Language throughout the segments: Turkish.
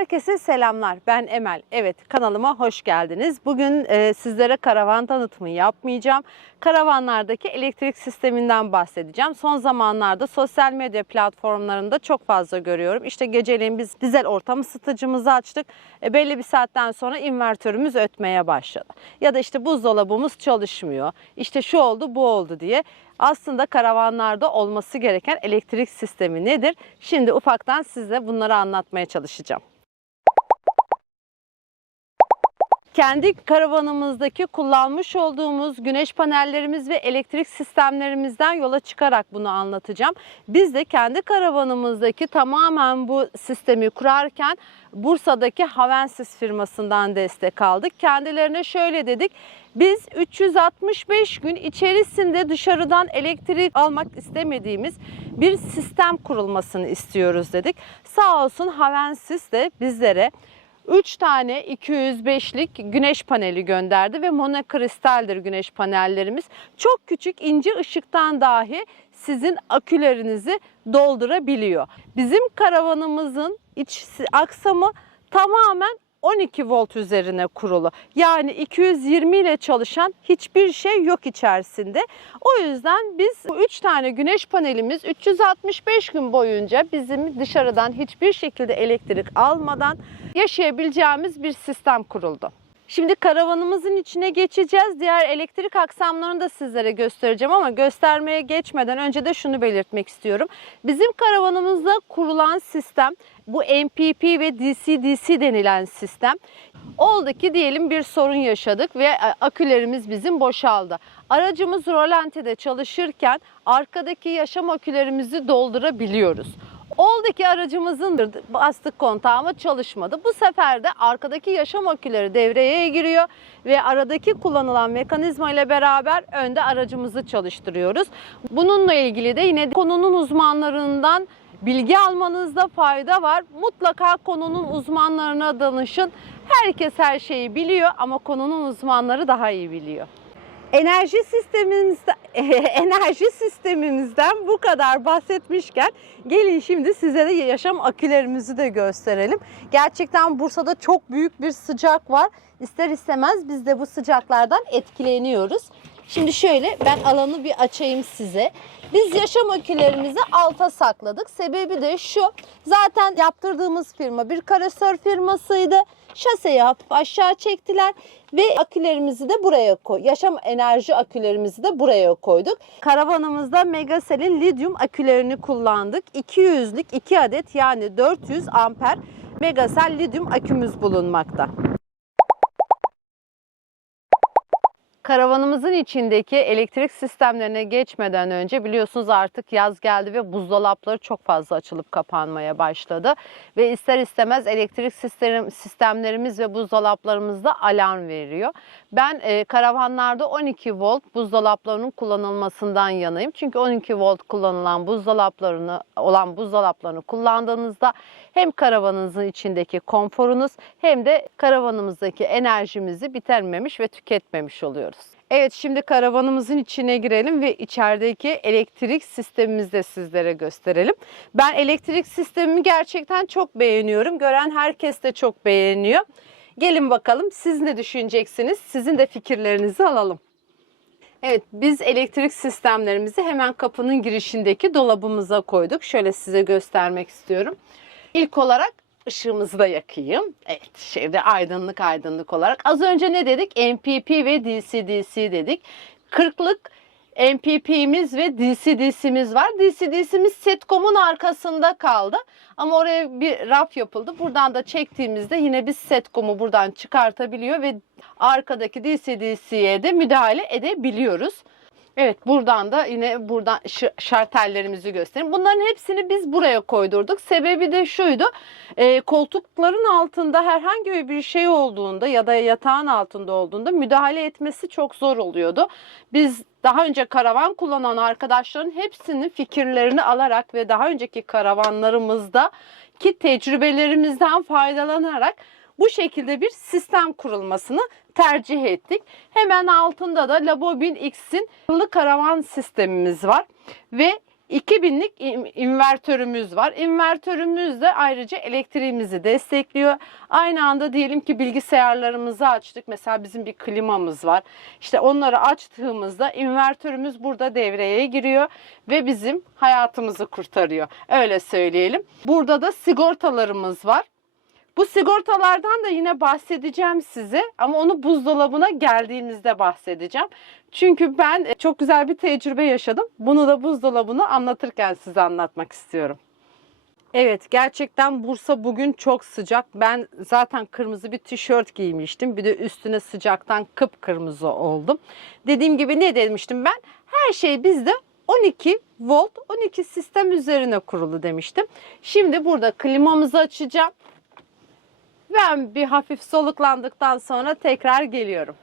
Herkese selamlar. Ben Emel. Evet kanalıma hoş geldiniz. Bugün e, sizlere karavan tanıtımı yapmayacağım. Karavanlardaki elektrik sisteminden bahsedeceğim. Son zamanlarda sosyal medya platformlarında çok fazla görüyorum. İşte geceleyin biz dizel ortam ısıtıcımızı açtık. E, belli bir saatten sonra invertörümüz ötmeye başladı. Ya da işte buzdolabımız çalışmıyor. İşte şu oldu bu oldu diye. Aslında karavanlarda olması gereken elektrik sistemi nedir? Şimdi ufaktan size bunları anlatmaya çalışacağım. Kendi karavanımızdaki kullanmış olduğumuz güneş panellerimiz ve elektrik sistemlerimizden yola çıkarak bunu anlatacağım. Biz de kendi karavanımızdaki tamamen bu sistemi kurarken Bursa'daki Havensis firmasından destek aldık. Kendilerine şöyle dedik. Biz 365 gün içerisinde dışarıdan elektrik almak istemediğimiz bir sistem kurulmasını istiyoruz dedik. Sağ olsun Havensis de bizlere 3 tane 205'lik güneş paneli gönderdi ve monokristaldir güneş panellerimiz. Çok küçük ince ışıktan dahi sizin akülerinizi doldurabiliyor. Bizim karavanımızın iç aksamı tamamen 12 volt üzerine kurulu. Yani 220 ile çalışan hiçbir şey yok içerisinde. O yüzden biz bu 3 tane güneş panelimiz 365 gün boyunca bizim dışarıdan hiçbir şekilde elektrik almadan yaşayabileceğimiz bir sistem kuruldu. Şimdi karavanımızın içine geçeceğiz. Diğer elektrik aksamlarını da sizlere göstereceğim ama göstermeye geçmeden önce de şunu belirtmek istiyorum. Bizim karavanımızda kurulan sistem bu MPP ve DC-DC denilen sistem. Oldu ki diyelim bir sorun yaşadık ve e, akülerimiz bizim boşaldı. Aracımız rolantide çalışırken arkadaki yaşam akülerimizi doldurabiliyoruz. Oldu ki aracımızın bastık kontağı ama çalışmadı. Bu sefer de arkadaki yaşam aküleri devreye giriyor ve aradaki kullanılan mekanizma ile beraber önde aracımızı çalıştırıyoruz. Bununla ilgili de yine konunun uzmanlarından bilgi almanızda fayda var. Mutlaka konunun uzmanlarına danışın. Herkes her şeyi biliyor ama konunun uzmanları daha iyi biliyor. Enerji sistemimizden, enerji sistemimizden bu kadar bahsetmişken gelin şimdi size de yaşam akülerimizi de gösterelim. Gerçekten Bursa'da çok büyük bir sıcak var. İster istemez biz de bu sıcaklardan etkileniyoruz. Şimdi şöyle ben alanı bir açayım size. Biz yaşam akülerimizi alta sakladık. Sebebi de şu. Zaten yaptırdığımız firma bir karasör firmasıydı. Şaseyi hafif aşağı çektiler ve akülerimizi de buraya koy. Yaşam enerji akülerimizi de buraya koyduk. Karavanımızda Megacel'in lityum akülerini kullandık. 200'lük 2 adet yani 400 amper Megacell lityum akümüz bulunmakta. Karavanımızın içindeki elektrik sistemlerine geçmeden önce biliyorsunuz artık yaz geldi ve buzdolapları çok fazla açılıp kapanmaya başladı. Ve ister istemez elektrik sistem, sistemlerimiz ve buzdolaplarımızda alarm veriyor. Ben e, karavanlarda 12 volt buzdolaplarının kullanılmasından yanayım. Çünkü 12 volt kullanılan buzdolaplarını olan buzdolaplarını kullandığınızda hem karavanınızın içindeki konforunuz hem de karavanımızdaki enerjimizi bitirmemiş ve tüketmemiş oluyoruz. Evet şimdi karavanımızın içine girelim ve içerideki elektrik sistemimizi de sizlere gösterelim. Ben elektrik sistemimi gerçekten çok beğeniyorum. Gören herkes de çok beğeniyor. Gelin bakalım siz ne düşüneceksiniz? Sizin de fikirlerinizi alalım. Evet biz elektrik sistemlerimizi hemen kapının girişindeki dolabımıza koyduk. Şöyle size göstermek istiyorum. İlk olarak ışığımızı da yakayım. Evet şeyde aydınlık aydınlık olarak. Az önce ne dedik? MPP ve DC-DC dedik. 40'lık MPP'miz ve DC-DC'miz var. DC-DC'miz Setcom'un arkasında kaldı. Ama oraya bir raf yapıldı. Buradan da çektiğimizde yine biz Setcom'u buradan çıkartabiliyor ve arkadaki DC-DC'ye de müdahale edebiliyoruz. Evet buradan da yine buradan şartellerimizi göstereyim. Bunların hepsini biz buraya koydurduk. Sebebi de şuydu. E, koltukların altında herhangi bir şey olduğunda ya da yatağın altında olduğunda müdahale etmesi çok zor oluyordu. Biz daha önce karavan kullanan arkadaşların hepsinin fikirlerini alarak ve daha önceki karavanlarımızda ki tecrübelerimizden faydalanarak bu şekilde bir sistem kurulmasını tercih ettik. Hemen altında da Labobin X'in akıllı karavan sistemimiz var ve 2000'lik in- invertörümüz var. İnvertörümüz de ayrıca elektriğimizi destekliyor. Aynı anda diyelim ki bilgisayarlarımızı açtık. Mesela bizim bir klimamız var. İşte onları açtığımızda invertörümüz burada devreye giriyor ve bizim hayatımızı kurtarıyor. Öyle söyleyelim. Burada da sigortalarımız var. Bu sigortalardan da yine bahsedeceğim size ama onu buzdolabına geldiğimizde bahsedeceğim. Çünkü ben e, çok güzel bir tecrübe yaşadım. Bunu da buzdolabını anlatırken size anlatmak istiyorum. Evet gerçekten Bursa bugün çok sıcak. Ben zaten kırmızı bir tişört giymiştim. Bir de üstüne sıcaktan kıpkırmızı oldum. Dediğim gibi ne demiştim ben? Her şey bizde 12 volt 12 sistem üzerine kurulu demiştim. Şimdi burada klimamızı açacağım. Ben bir hafif soluklandıktan sonra tekrar geliyorum.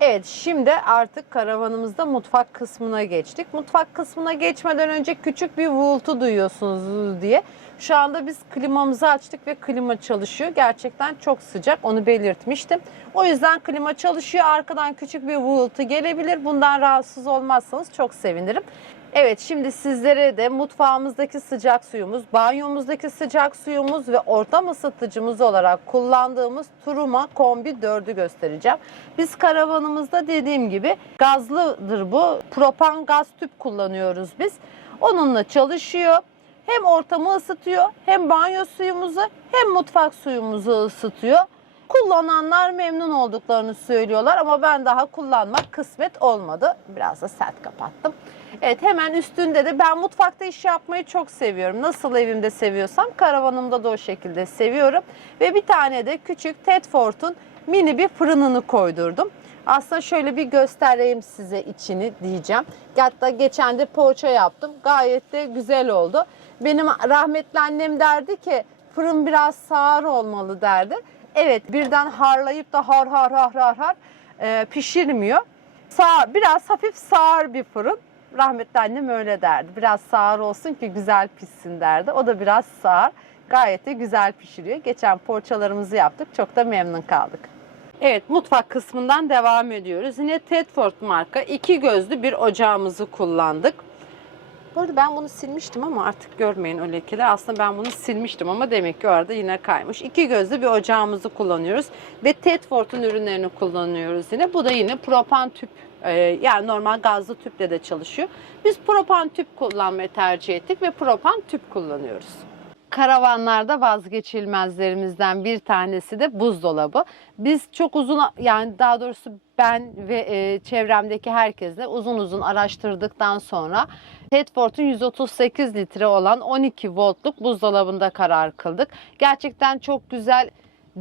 Evet şimdi artık karavanımızda mutfak kısmına geçtik. Mutfak kısmına geçmeden önce küçük bir vultu duyuyorsunuz diye. Şu anda biz klimamızı açtık ve klima çalışıyor. Gerçekten çok sıcak onu belirtmiştim. O yüzden klima çalışıyor. Arkadan küçük bir vultu gelebilir. Bundan rahatsız olmazsanız çok sevinirim. Evet şimdi sizlere de mutfağımızdaki sıcak suyumuz, banyomuzdaki sıcak suyumuz ve ortam ısıtıcımız olarak kullandığımız Turuma Kombi 4'ü göstereceğim. Biz karavanımızda dediğim gibi gazlıdır bu. Propan gaz tüp kullanıyoruz biz. Onunla çalışıyor. Hem ortamı ısıtıyor, hem banyo suyumuzu, hem mutfak suyumuzu ısıtıyor. Kullananlar memnun olduklarını söylüyorlar ama ben daha kullanmak kısmet olmadı. Biraz da sert kapattım. Evet hemen üstünde de ben mutfakta iş yapmayı çok seviyorum. Nasıl evimde seviyorsam karavanımda da o şekilde seviyorum. Ve bir tane de küçük Tedford'un mini bir fırınını koydurdum. Aslında şöyle bir göstereyim size içini diyeceğim. Hatta geçen de poğaça yaptım. Gayet de güzel oldu. Benim rahmetli annem derdi ki fırın biraz sağır olmalı derdi. Evet birden harlayıp da har har har har har e, pişirmiyor. Sağ, biraz hafif sağır bir fırın. Rahmetli annem öyle derdi. Biraz sağır olsun ki güzel pişsin derdi. O da biraz sağır. Gayet de güzel pişiriyor. Geçen poğaçalarımızı yaptık. Çok da memnun kaldık. Evet mutfak kısmından devam ediyoruz. Yine Tedford marka iki gözlü bir ocağımızı kullandık. Bu arada ben bunu silmiştim ama artık görmeyin o lekeler. Aslında ben bunu silmiştim ama demek ki orada yine kaymış. İki gözlü bir ocağımızı kullanıyoruz. Ve Tedford'un ürünlerini kullanıyoruz yine. Bu da yine propan tüp e, yani normal gazlı tüple de çalışıyor. Biz propan tüp kullanmayı tercih ettik ve propan tüp kullanıyoruz. Karavanlarda vazgeçilmezlerimizden bir tanesi de buzdolabı. Biz çok uzun yani daha doğrusu ben ve e, çevremdeki herkesle uzun uzun araştırdıktan sonra Tedford'un 138 litre olan 12 voltluk buzdolabında karar kıldık. Gerçekten çok güzel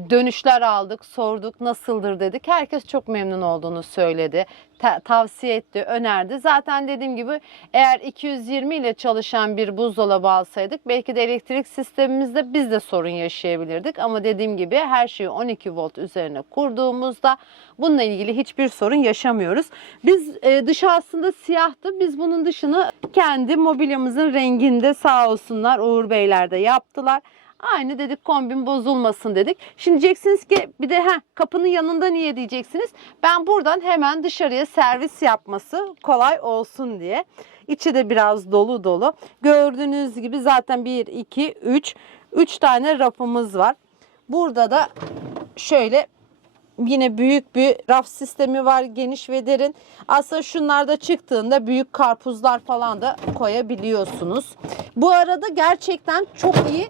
dönüşler aldık, sorduk nasıldır dedik. Herkes çok memnun olduğunu söyledi. Ta- tavsiye etti, önerdi. Zaten dediğim gibi eğer 220 ile çalışan bir buzdolabı alsaydık belki de elektrik sistemimizde biz de sorun yaşayabilirdik. Ama dediğim gibi her şeyi 12 volt üzerine kurduğumuzda bununla ilgili hiçbir sorun yaşamıyoruz. Biz e, dışı aslında siyahtı. Biz bunun dışını kendi mobilyamızın renginde sağ olsunlar Uğur Beyler de yaptılar. Aynı dedik kombin bozulmasın dedik. Şimdi diyeceksiniz ki bir de heh, kapının yanında niye diyeceksiniz. Ben buradan hemen dışarıya servis yapması kolay olsun diye. İçi de biraz dolu dolu. Gördüğünüz gibi zaten 1, 2, 3. 3 tane rafımız var. Burada da şöyle yine büyük bir raf sistemi var geniş ve derin. Aslında şunlar da çıktığında büyük karpuzlar falan da koyabiliyorsunuz. Bu arada gerçekten çok iyi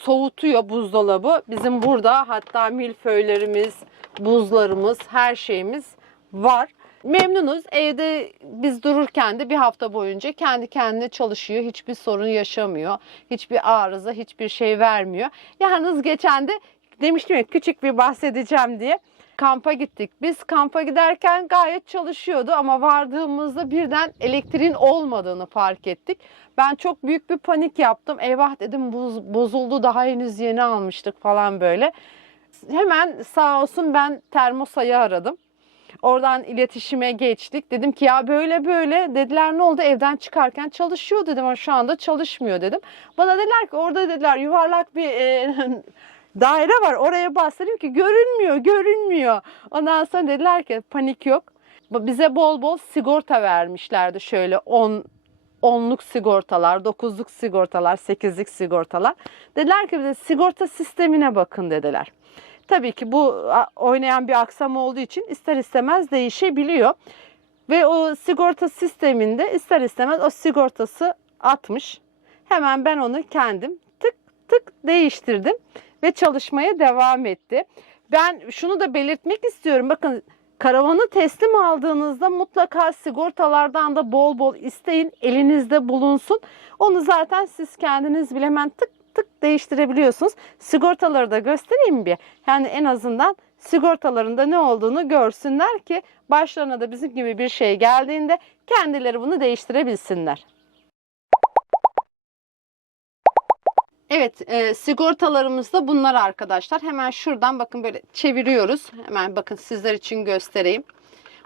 soğutuyor buzdolabı. Bizim burada hatta milföylerimiz, buzlarımız, her şeyimiz var. Memnunuz. Evde biz dururken de bir hafta boyunca kendi kendine çalışıyor. Hiçbir sorun yaşamıyor. Hiçbir arıza, hiçbir şey vermiyor. Yalnız geçen de demiştim ya küçük bir bahsedeceğim diye kampa gittik. Biz kampa giderken gayet çalışıyordu ama vardığımızda birden elektriğin olmadığını fark ettik. Ben çok büyük bir panik yaptım. Eyvah dedim bozuldu daha henüz yeni almıştık falan böyle. Hemen sağ olsun ben termosayı aradım. Oradan iletişime geçtik. Dedim ki ya böyle böyle dediler ne oldu evden çıkarken çalışıyor dedim ama şu anda çalışmıyor dedim. Bana dediler ki orada dediler yuvarlak bir e, daire var oraya bas dedim ki görünmüyor görünmüyor. Ondan sonra dediler ki panik yok. bize bol bol sigorta vermişlerdi şöyle 10 onluk sigortalar, dokuzluk sigortalar, sekizlik sigortalar. Dediler ki bize sigorta sistemine bakın dediler. Tabii ki bu oynayan bir aksam olduğu için ister istemez değişebiliyor. Ve o sigorta sisteminde ister istemez o sigortası atmış. Hemen ben onu kendim tık tık değiştirdim ve çalışmaya devam etti. Ben şunu da belirtmek istiyorum. Bakın karavanı teslim aldığınızda mutlaka sigortalardan da bol bol isteyin. Elinizde bulunsun. Onu zaten siz kendiniz bile hemen tık tık değiştirebiliyorsunuz. Sigortaları da göstereyim bir. Yani en azından sigortalarında ne olduğunu görsünler ki başlarına da bizim gibi bir şey geldiğinde kendileri bunu değiştirebilsinler. Evet, e, sigortalarımız da bunlar arkadaşlar. Hemen şuradan bakın böyle çeviriyoruz. Hemen bakın sizler için göstereyim.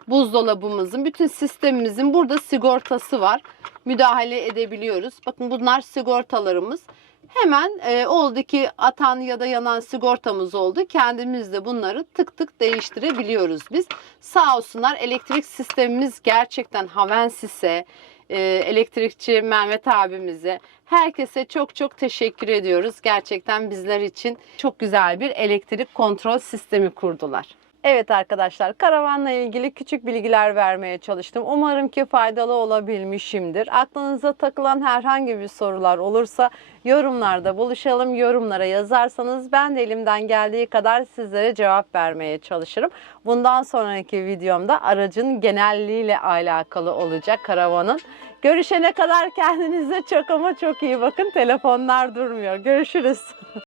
Buzdolabımızın, bütün sistemimizin burada sigortası var. Müdahale edebiliyoruz. Bakın bunlar sigortalarımız. Hemen e, oldu ki atan ya da yanan sigortamız oldu. Kendimiz de bunları tık tık değiştirebiliyoruz biz. Sağ olsunlar elektrik sistemimiz gerçekten Havensis'e, e, elektrikçi Mehmet abimize, herkese çok çok teşekkür ediyoruz. Gerçekten bizler için çok güzel bir elektrik kontrol sistemi kurdular. Evet arkadaşlar karavanla ilgili küçük bilgiler vermeye çalıştım. Umarım ki faydalı olabilmişimdir. Aklınıza takılan herhangi bir sorular olursa yorumlarda buluşalım. Yorumlara yazarsanız ben de elimden geldiği kadar sizlere cevap vermeye çalışırım. Bundan sonraki videomda aracın genelliğiyle alakalı olacak karavanın. Görüşene kadar kendinize çok ama çok iyi bakın. Telefonlar durmuyor. Görüşürüz.